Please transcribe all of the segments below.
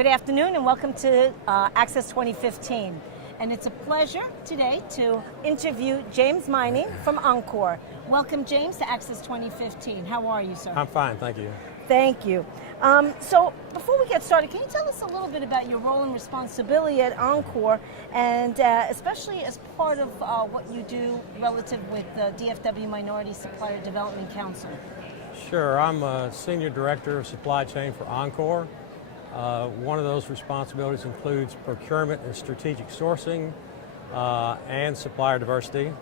Good afternoon and welcome to Access 2015. And it's a pleasure today to interview James Mining from Oncor. Welcome, James, to Access 2015. How are you, sir? I'm fine, thank you. Thank you. So before we get started, can you tell us a little bit about your role and responsibility at Oncor, and especially as part of what you do relative with the DFW Minority Supplier Development Council? Sure, I'm a Senior Director of Supply Chain for Oncor. One of those responsibilities includes procurement and strategic sourcing and supplier diversity.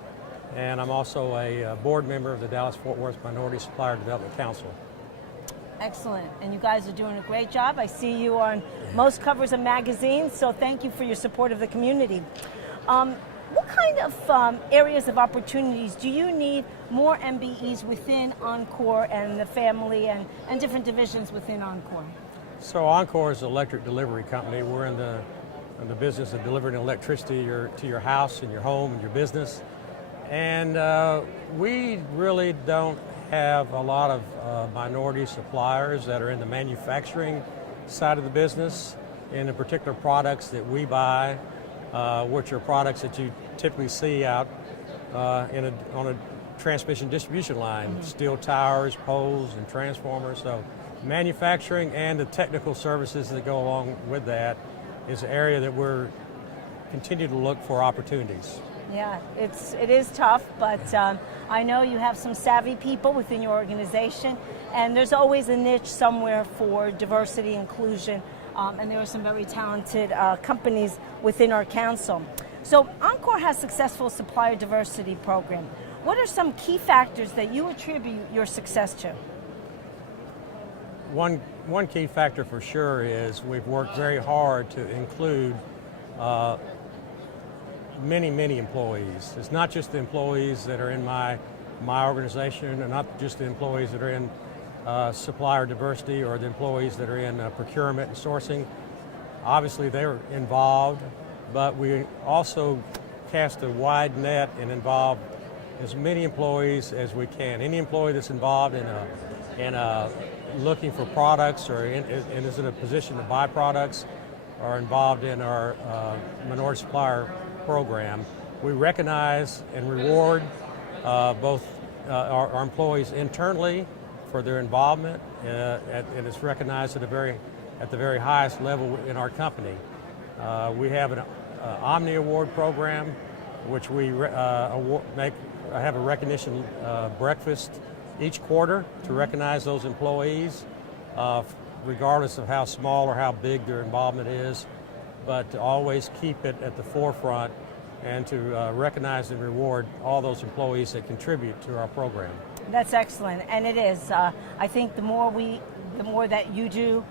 And I'm also a board member of the Dallas-Fort Worth Minority Supplier Development Council. Excellent, and you guys are doing a great job. I see you on most covers of magazines, so thank you for your support of the community. What kind of areas of opportunities do you need more MBEs within Oncor and the family and different divisions within Oncor? So Oncor is an electric delivery company. We're in the business of delivering electricity to your house and your home and your business. And we really don't have a lot of minority suppliers that are in the manufacturing side of the business in the particular products that we buy, which are products that you typically see out on a transmission distribution line, steel towers, poles, and transformers. So manufacturing and the technical services that go along with that is an area that we're continue to look for opportunities. Yeah, it is tough, but I know you have some savvy people within your organization, and there's always a niche somewhere for diversity, inclusion, and there are some very talented companies within our council. So Oncor has a successful supplier diversity program. What are some key factors that you attribute your success to? One key factor for sure is we've worked very hard to include many employees. It's not just the employees that are in my organization, and not just the employees that are in supplier diversity or the employees that are in procurement and sourcing. Obviously they're involved, but we also cast a wide net and involve as many employees as we can. Any employee that's involved in looking for products or and is in a position to buy products are involved in our minority supplier program. We recognize and reward both our employees internally for their involvement, and it's recognized at the very highest level in our company. We have an Omni Award program, which we have a recognition breakfast each quarter to recognize those employees, regardless of how small or how big their involvement is, but to always keep it at the forefront and to recognize and reward all those employees that contribute to our program. That's excellent, and it is. I think the more that you do,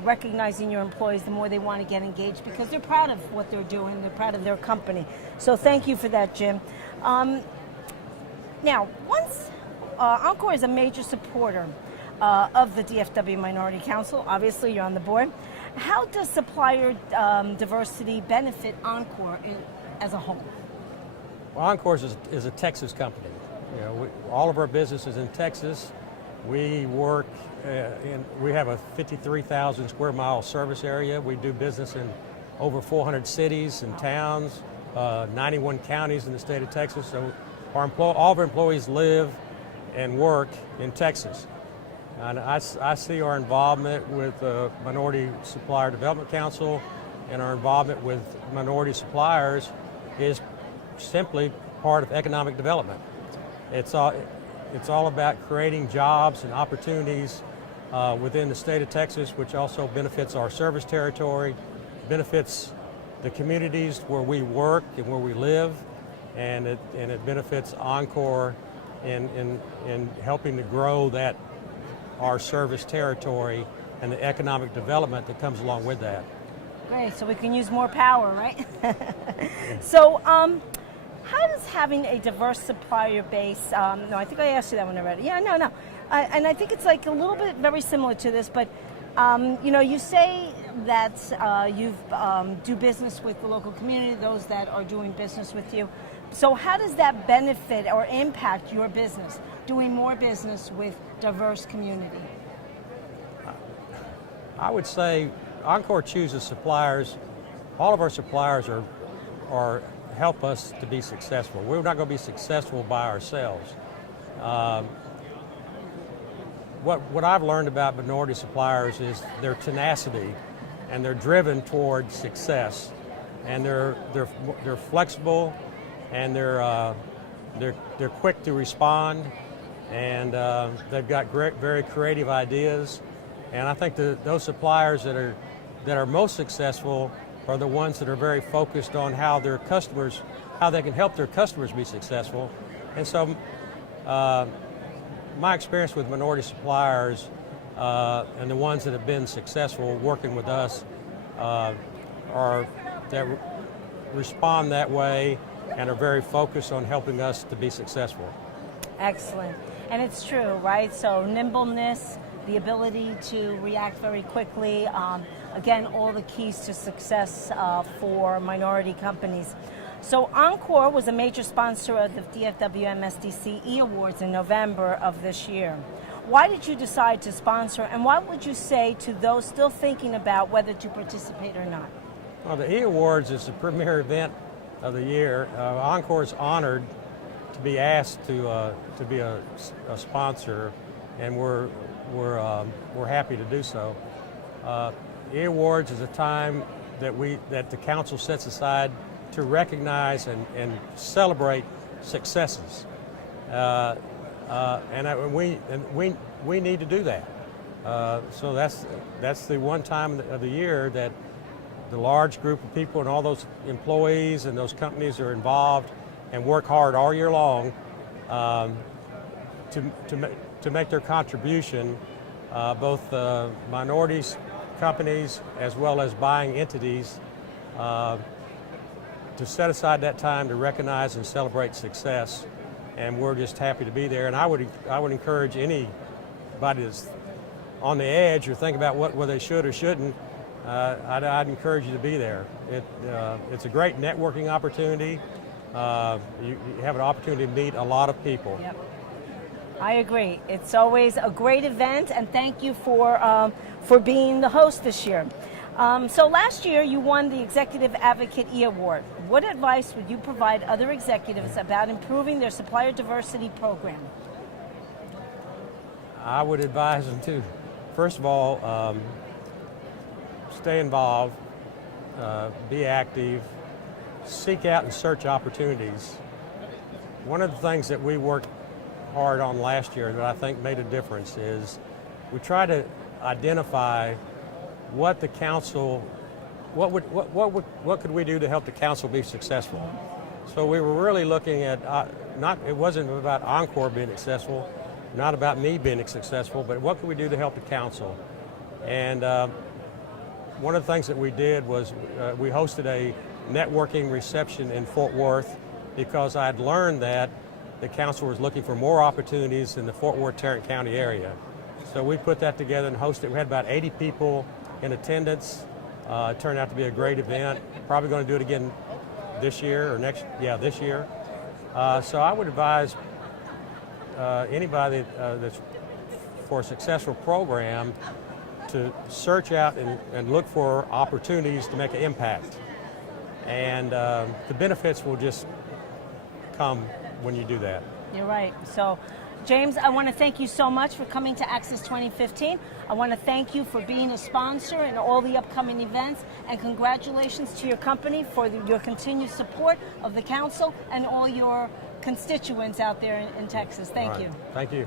recognizing your employees, the more they want to get engaged because they're proud of what they're doing, they're proud of their company. So thank you for that, Jim. Now, Oncor is a major supporter of the DFW Minority Council. Obviously, you're on the board. How does supplier diversity benefit Oncor as a whole? Well, Oncor is a Texas company. You know, all of our business is in Texas. We work we have a 53,000 square mile service area. We do business in over 400 cities and towns, 91 counties in the state of Texas. So all of our employees live and work in Texas. And I see our involvement with the Minority Supplier Development Council and our involvement with minority suppliers is simply part of economic development. It's all about creating jobs and opportunities within the state of Texas, which also benefits our service territory, benefits the communities where we work and where we live, and it benefits Oncor in helping to grow our service territory and the economic development that comes along with that. Great, so we can use more power, right? So, how does having a diverse supplier base, no, I think I asked you that one already. Yeah, no. And I think it's like a little bit very similar to this, but you say that you do business with the local community, those that are doing business with you. So how does that benefit or impact your business, doing more business with diverse community? I would say Oncor chooses suppliers. All of our suppliers are help us to be successful. We're not going to be successful by ourselves. What I've learned about minority suppliers is their tenacity, and they're driven toward success, and they're flexible, and they're quick to respond, and they've got very creative ideas. And I think those suppliers that are most successful are the ones that are very focused on how they can help their customers be successful. And so my experience with minority suppliers and the ones that have been successful working with us are that respond that way and are very focused on helping us to be successful. Excellent. And it's true, right? So nimbleness, the ability to react very quickly, again, all the keys to success for minority companies. So Oncor was a major sponsor of the DFW MSDC E-Awards in November of this year. Why did you decide to sponsor, and what would you say to those still thinking about whether to participate or not? Well, the E-Awards is the premier event of the year. Oncor is honored to be asked to be a sponsor, and we're happy to do so. E-Awards is a time that the council sets aside to recognize and celebrate successes, and we need to do that. So that's the one time of the year that the large group of people and all those employees and those companies are involved and work hard all year long to make their contribution, both minorities, companies, as well as buying entities, to set aside that time to recognize and celebrate success. And we're just happy to be there. And I would encourage anybody that's on the edge or think about whether they should or shouldn't, I'd encourage you to be there. It's a great networking opportunity. You have an opportunity to meet a lot of people. Yep. I agree. It's always a great event, and thank you for being the host this year. So last year you won the Executive Advocate E-Award. What advice would you provide other executives about improving their supplier diversity program? I would advise them to, first of all, stay involved, be active, seek out and search opportunities. One of the things that we worked hard on last year that I think made a difference is we try to identify what the council, what could we do to help the council be successful. So we were really looking at, it wasn't about Oncor being successful, not about me being successful, but what could we do to help the council. And one of the things that we did was we hosted a networking reception in Fort Worth because I had learned that the council was looking for more opportunities in the Fort Worth, Tarrant County area. So we put that together and hosted. We had about 80 people in attendance. It turned out to be a great event. Probably going to do it again this year or this year. So I would advise anybody that's for a successful program to search out and look for opportunities to make an impact. And the benefits will just come when you do that. You're right. So, James, I want to thank you so much for coming to Access 2015. I want to thank you for being a sponsor in all the upcoming events, and congratulations to your company for your continued support of the council and all your constituents out there in Texas. Thank you. Thank you.